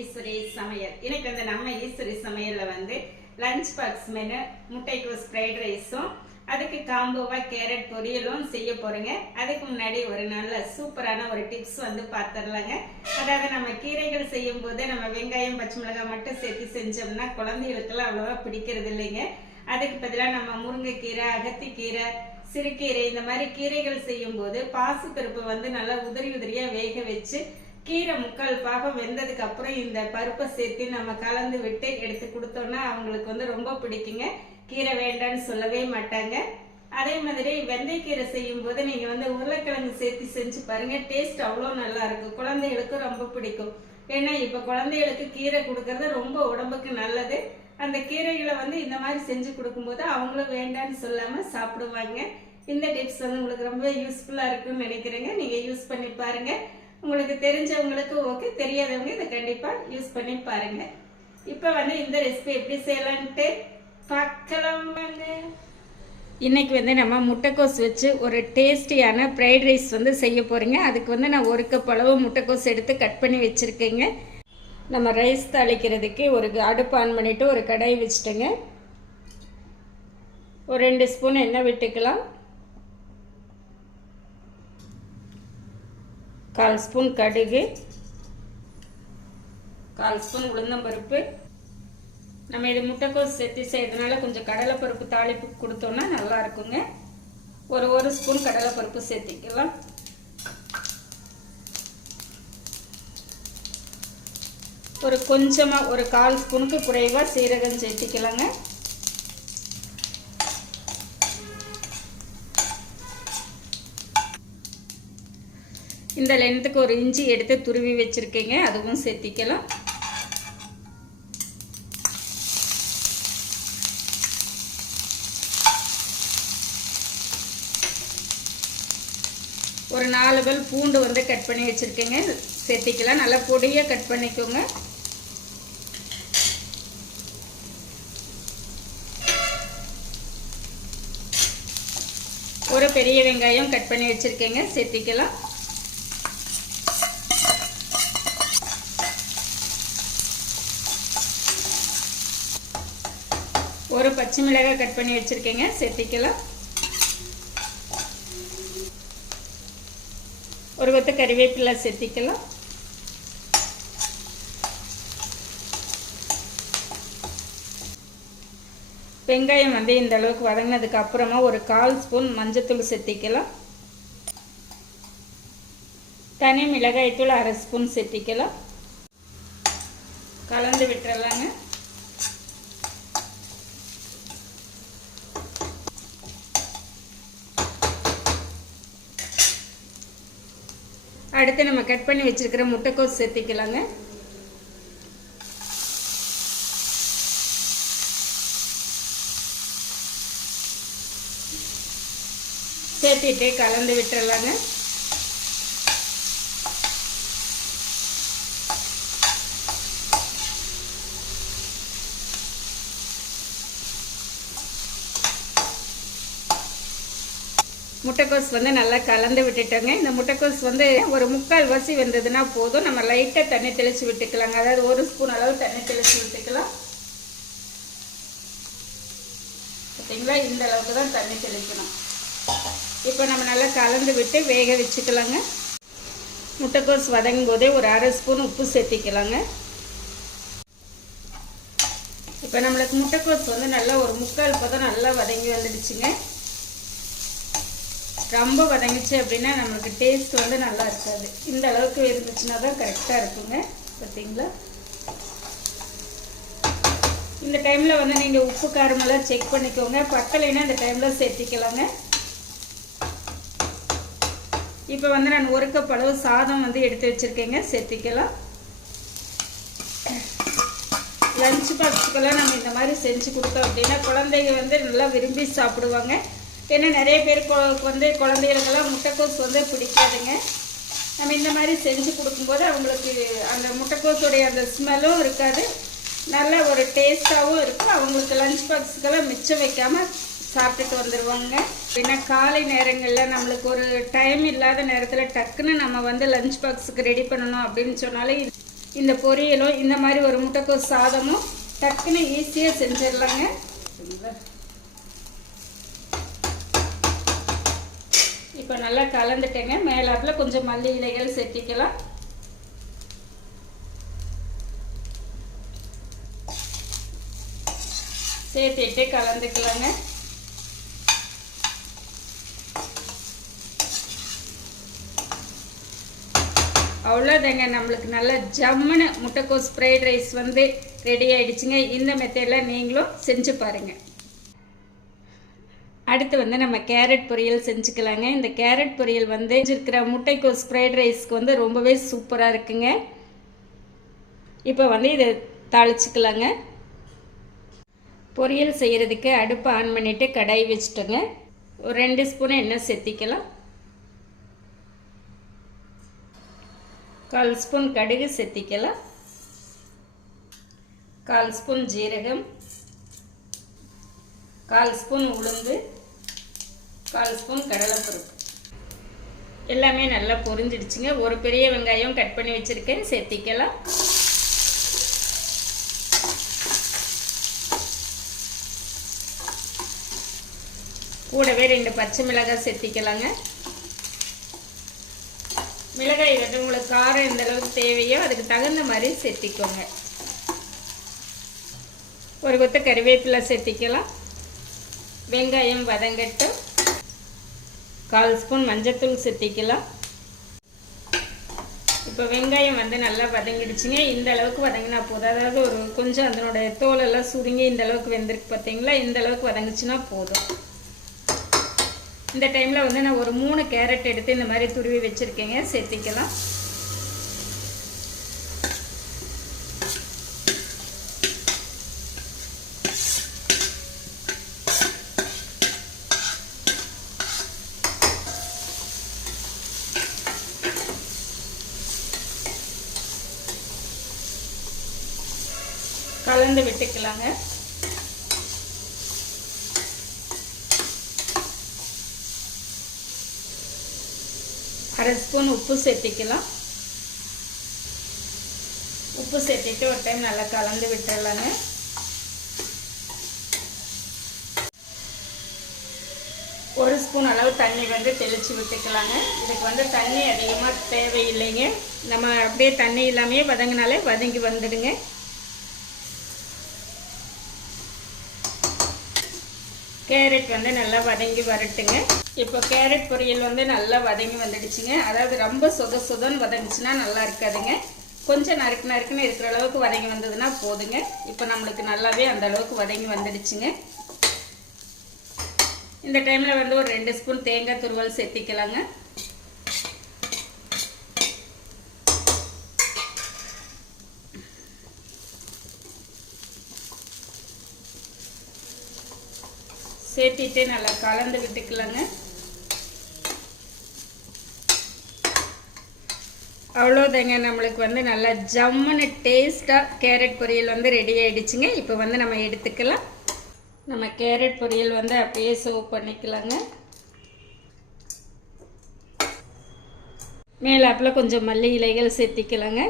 ஈஸ்வரி சமையல். இன்னைக்கு வந்து நம்ம ஈஸ்வரி சமையலில் வந்து லஞ்ச் பாக்ஸ் மெனு முட்டைக்கோஸ் ஃப்ரைட் ரைஸும் அதுக்கு காம்போவாக கேரட் பொரியலும் செய்ய போகிறேங்க அதுக்கு முன்னாடி ஒரு நல்ல சூப்பரான ஒரு டிப்ஸ் வந்து பார்த்துடலாங்க அதாவது நம்ம கீரைகள் செய்யும் போது நம்ம வெங்காயம் பச்சை மிளகாய் மட்டும் சேர்த்து செஞ்சோம்னா குழந்தைகளுக்கெல்லாம் அவ்வளோவா பிடிக்கிறது இல்லைங்க. அதுக்கு பதிலாக நம்ம முருங்கைக்கீரை அகத்திக்கீரை சிறுகீரை இந்த மாதிரி கீரைகள் செய்யும் போது வந்து நல்லா உதிரி உதிரியாக வேக வச்சு கீரை முக்கால் பாகம் வெந்ததுக்கு அப்புறம் இந்த பருப்பை சேர்த்து நம்ம கலந்து விட்டு எடுத்து கொடுத்தோம்னா அவங்களுக்கு வந்து ரொம்ப பிடிக்குங்க. கீரை வேண்டான்னு சொல்லவே மாட்டாங்க. அதே மாதிரி வெந்தயக்கீரை செய்யும் போது நீங்க வந்து உருளைக்கிழங்கு சேர்த்து செஞ்சு பாருங்க. டேஸ்ட் அவ்வளோ நல்லா இருக்கும். குழந்தைகளுக்கு ரொம்ப பிடிக்கும். ஏன்னா இப்ப குழந்தைகளுக்கு கீரை கொடுக்கறது ரொம்ப உடம்புக்கு நல்லது. அந்த கீரைகளை வந்து இந்த மாதிரி செஞ்சு கொடுக்கும்போது அவங்களும் வேண்டான்னு சொல்லாம சாப்பிடுவாங்க. இந்த டிப்ஸ் வந்து உங்களுக்கு ரொம்ப யூஸ்ஃபுல்லா இருக்கும்னு நினைக்கிறேங்க. நீங்க யூஸ் பண்ணி பாருங்க. உங்களுக்கு தெரிஞ்சவங்களுக்கு ஓகே தெரியாதவங்க இதை கண்டிப்பாக யூஸ் பண்ணி பாருங்க. இப்போ வந்து இந்த ரெசிபி எப்படி செய்யலான்ட்டு பார்க்கலாம் வாங்க. இன்றைக்கி வந்து நம்ம முட்டைக்கோஸ் வச்சு ஒரு டேஸ்டியான ஃப்ரைட் ரைஸ் வந்து செய்ய போகிறீங்க அதுக்கு வந்து நான் ஒரு கப் அளவு முட்டைக்கோஸ் எடுத்து கட் பண்ணி வச்சிருக்கேங்க. நம்ம ரைஸ் தாளிக்கிறதுக்கு ஒரு அடுப்பு ஆன் பண்ணிவிட்டு ஒரு கடாய் வச்சுட்டுங்க. ஒரு ரெண்டு ஸ்பூன் எண்ணெய் விட்டுக்கலாம். கால் ஸ்பூன் கடுகு கால் ஸ்பூன் உளுந்தம்பருப்பு நம்ம இது முட்டைக்கோஸ் சேர்த்து செய்யறதுனால கொஞ்சம் கடலைப்பருப்பு தாளிப்பு கொடுத்தோன்னா நல்லா இருக்குங்க. ஒரு ஒரு ஸ்பூன் கடலைப்பருப்பு சேர்த்திக்கலாம். ஒரு கொஞ்சமாக ஒரு கால் ஸ்பூனுக்கு குறைவாக சீரகம் சேர்த்திக்கலாங்க. இந்த லென்த்துக்கு ஒரு இஞ்சி எடுத்து துருவி வச்சுருக்கேங்க. அதுவும் சேர்த்திக்கலாம் ஒரு நாலு பல் பூண்டு வந்து கட் பண்ணி வச்சுருக்கேங்க. சேர்த்திக்கலாம் நல்லா பொடியாக கட் பண்ணிக்கோங்க. ஒரு பெரிய வெங்காயம் கட் பண்ணி வச்சுருக்கேங்க. சேர்த்திக்கலாம் ஒரு பச்சை மிளகாய் கட் பண்ணி வச்சுருக்கேங்க. சேர்த்திக்கலாம். ஒரு கொத்து கறிவேப்பிலை சேர்த்திக்கலாம். வெங்காயம் வந்து இந்த அளவுக்கு வதங்கினதுக்கு அப்புறமா ஒரு கால் ஸ்பூன் மஞ்சத்தூள் சேர்த்திக்கலாம். தனி மிளகாய்த்தூள் அரை ஸ்பூன் சேர்த்திக்கலாம். கலந்து விட்டுறலாங்க. அடுத்து நம்ம கட் பண்ணி வச்சிருக்கிற முட்டைக்கோஸ் சேர்த்திக்கலாங்க. சேர்த்திட்டு கலந்து விட்டுறலாங்க. முட்டைக்கோஸ் வந்து நல்லா கலந்து விட்டுட்டோங்க. இந்த முட்டைக்கோஸ் வந்து ஒரு முக்கால் வசி வந்ததுன்னா போதும். நம்ம லைட்டாக தண்ணி தெளித்து விட்டுக்கலாங்க அதாவது ஒரு ஸ்பூன் அளவு தண்ணி தெளித்து விட்டுக்கலாம். பார்த்தீங்களா இந்த அளவுக்கு தான் தண்ணி தெளிக்கணும். இப்போ நம்ம நல்லா கலந்து விட்டு வேக வச்சுக்கலாங்க. முட்டைக்கோஸ் வதங்கும் போதே ஒரு அரை ஸ்பூன் உப்பு சேர்த்திக்கலாங்க. இப்போ நம்மளுக்கு முட்டைக்கோஸ் வந்து நல்லா ஒரு முக்கால் பதம் நல்லா வதங்கி வந்துடுச்சுங்க. ரொம்ப வதங்கிச்சு அப்படின்னா நம்மளுக்கு டேஸ்ட் வந்து நல்லா இருக்காது. இந்த அளவுக்கு இருந்துச்சுன்னா தான் கரெக்டாக இருக்குங்க. பார்த்தீங்களா இந்த டைமில் வந்து நீங்கள் உப்பு காரமெல்லாம் செக் பண்ணிக்கோங்க. பத்தலைன்னா இந்த டைமில் சேர்த்திக்கலாங்க. இப்போ வந்து நான் ஒரு கப் அளவு சாதம் வந்து எடுத்து வச்சுருக்கேங்க. சேர்த்திக்கலாம். லஞ்ச் பாக்ஸுக்கெல்லாம் நம்ம இந்த மாதிரி செஞ்சு கொடுத்தோம் அப்படின்னா குழந்தைங்க வந்து நல்லா விரும்பி சாப்பிடுவாங்க. ஏன்னா நிறைய பேருக்கு வந்து குழந்தைகளுக்கெல்லாம் முட்டைக்கோஸ் வந்து பிடிக்காதுங்க. நம்ம இந்த மாதிரி செஞ்சு கொடுக்கும்போது அவங்களுக்கு அந்த முட்டைக்கோஸுடைய அந்த ஸ்மெல்லும் இருக்காது. நல்ல ஒரு டேஸ்ட்டாகவும் இருக்கும். அவங்களுக்கு லஞ்ச் பாக்ஸுக்கெல்லாம் மிச்சம் வைக்காமல் சாப்பிட்டுட்டு வந்துடுவாங்க ஏன்னா காலை நேரங்களில் நம்மளுக்கு ஒரு டைம் இல்லாத நேரத்தில் டக்குன்னு நம்ம வந்து லஞ்ச் பாக்ஸுக்கு ரெடி பண்ணணும் அப்படின்னு சொன்னாலே இந்த பொரியலும் இந்த மாதிரி ஒரு முட்டைக்கோஸ் சாதமும் டக்குன்னு ஈஸியாக செஞ்சிடலாங்க. இப்போ நல்லா கலந்துட்டேங்க. மேலாப்பில் கொஞ்சம் மல்லி இலைகள் செட்டிக்கலாம் சேர்த்துட்டு கலந்துக்கலாங்க. அவ்வளோதாங்க. நம்மளுக்கு நல்ல ஜம்முன்னு முட்டைக்கோஸ் ஃப்ரைட் ரைஸ் வந்து ரெடி ஆகிடுச்சுங்க இந்த மெத்தடில் நீங்களும் செஞ்சு பாருங்கள் அடுத்து வந்து நம்ம கேரட் பொரியல் செஞ்சுக்கலாங்க. இந்த கேரட் பொரியல் வந்து இருக்கிற முட்டைக்கோஸ் ஃப்ரைட் ரைஸ்க்கு வந்து ரொம்பவே சூப்பராக இருக்குங்க. இப்போ வந்து இதை தாளிச்சுக்கலாங்க. பொரியல் செய்கிறதுக்கு அடுப்பை ஆன் பண்ணிவிட்டு கடாய் வச்சுட்டோங்க. ஒரு ரெண்டு ஸ்பூன் எண்ணெய் செத்திக்கலாம் கால் ஸ்பூன் கடுகு செத்திக்கலாம் கால் ஸ்பூன் ஜீரகம். கால் ஸ்பூன் உளுந்து. கால் ஸ்பூன் கடலைப்பருப்பு. எல்லாமே நல்லா பொரிஞ்சிடுச்சுங்க. ஒரு பெரிய வெங்காயம் கட் பண்ணி வச்சுருக்கேன். சேர்த்திக்கலாம். கூடவே ரெண்டு பச்சை மிளகாய் சேர்த்திக்கலாங்க. மிளகாய் வந்து உங்களுக்கு காரம் எந்த அளவுக்கு தேவையோ அதுக்கு தகுந்த மாதிரி சேர்த்திக்கோங்க. ஒரு கொத்த கருவேப்பிலை சேர்த்திக்கலாம். வெங்காயம் வதங்கட்டும். கால் ஸ்பூன் மஞ்சத்தூள் சேர்த்திக்கலாம் இப்போ வெங்காயம் வந்து நல்லா வதங்கிடுச்சுங்க. இந்த அளவுக்கு வதங்கினா போதும். அதாவது ஒரு கொஞ்சம் அதனோட தோலெல்லாம் சுருங்கி இந்த அளவுக்கு வெந்திருக்கு பார்த்தீங்களா? இந்த அளவுக்கு வதங்குச்சுன்னா போதும். இந்த டைமில் வந்து நான் ஒரு மூணு கேரட் எடுத்து இந்த மாதிரி துருவி வச்சுருக்கேங்க. சேர்த்திக்கலாம் கலந்து விட்டுக்கலாங்க. அரை ஸ்பூன் உப்பு சேர்த்திக்கலாம். உப்பு சேர்த்திட்டு ஒரு டைம் நல்லா கலந்து விட்டுடலாங்க ஒரு ஸ்பூன் அளவு தண்ணி வந்து தெளித்து விட்டுக்கலாங்க. இதுக்கு வந்து தண்ணி அதிகமாக தேவையில்லைங்க. நம்ம அப்படியே தண்ணி இல்லாமையே வதங்கினாலே வதங்கி வந்துடுங்க. கேரட் வந்து நல்லா வதங்கி வரட்டுங்க. இப்போ கேரட் பொரியல் வந்து நல்லா வதங்கி வந்துடுச்சுங்க. அதாவது ரொம்ப சொத சொதன்னு வதங்கிச்சுன்னா நல்லா இருக்காதுங்க. கொஞ்சம் நறுக்கு நறுக்குன்னு இருக்கிற அளவுக்கு வதங்கி வந்ததுன்னா போதுங்க. இப்போ நம்மளுக்கு நல்லாவே அந்த அளவுக்கு வதங்கி வந்துடுச்சுங்க. இந்த டைமில் வந்து ஒரு ரெண்டு ஸ்பூன் தேங்காய் துருவல் சேர்த்திக்கலாங்க. சேர்த்திட்டு நல்லா கலந்து விட்டுக்கலாங்க. அவ்வளோதாங்க நம்மளுக்கு வந்து நல்லா ஜம்முன்னு டேஸ்ட்டாக கேரட் பொரியல் வந்து ரெடி ஆகிடுச்சுங்க இப்போ வந்து நம்ம எடுத்துக்கலாம். நம்ம கேரட் பொரியல் வந்து அப்படியே சர்வ் பண்ணிக்கலாங்க. மேலாப்பில் கொஞ்சம் மல்லி இலைகள் சேர்த்திக்கலாங்க.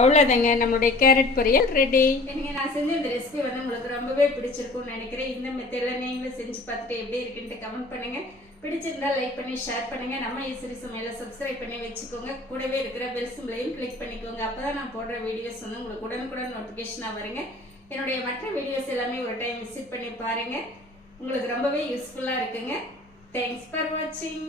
அவ்வளோதாங்க நம்மளுடைய கேரட் பொரியல் ரெடி நீங்கள் நான் செஞ்ச இந்த ரெசிபி வந்து உங்களுக்கு ரொம்பவே பிடிச்சிருக்கும்னு நினைக்கிறேன். இந்த மெத்தடில் நீங்களும் செஞ்சு பார்த்துட்டு எப்படி இருக்குன்ட்டு கமெண்ட் பண்ணுங்கள் பிடிச்சிருந்தா லைக் பண்ணி ஷேர் பண்ணுங்க. நம்ம ஈஸ்வரி சமையல சப்ஸ்கிரைப் பண்ணி வச்சுக்கோங்க. கூடவே இருக்கிற பெல் சிம்பிளையும் கிளிக் பண்ணிக்கோங்க. அப்பதான் நான் போடுற வீடியோஸ் வந்து உங்களுக்கு உடனுக்குடன் நோட்டிஃபிகேஷனாக வருங்க. என்னுடைய மற்ற வீடியோஸ் எல்லாமே ஒரு டைம் விசிட் பண்ணி பாருங்க. உங்களுக்கு ரொம்பவே யூஸ்ஃபுல்லாக இருக்குங்க. தேங்க்ஸ் ஃபார் வாட்சிங்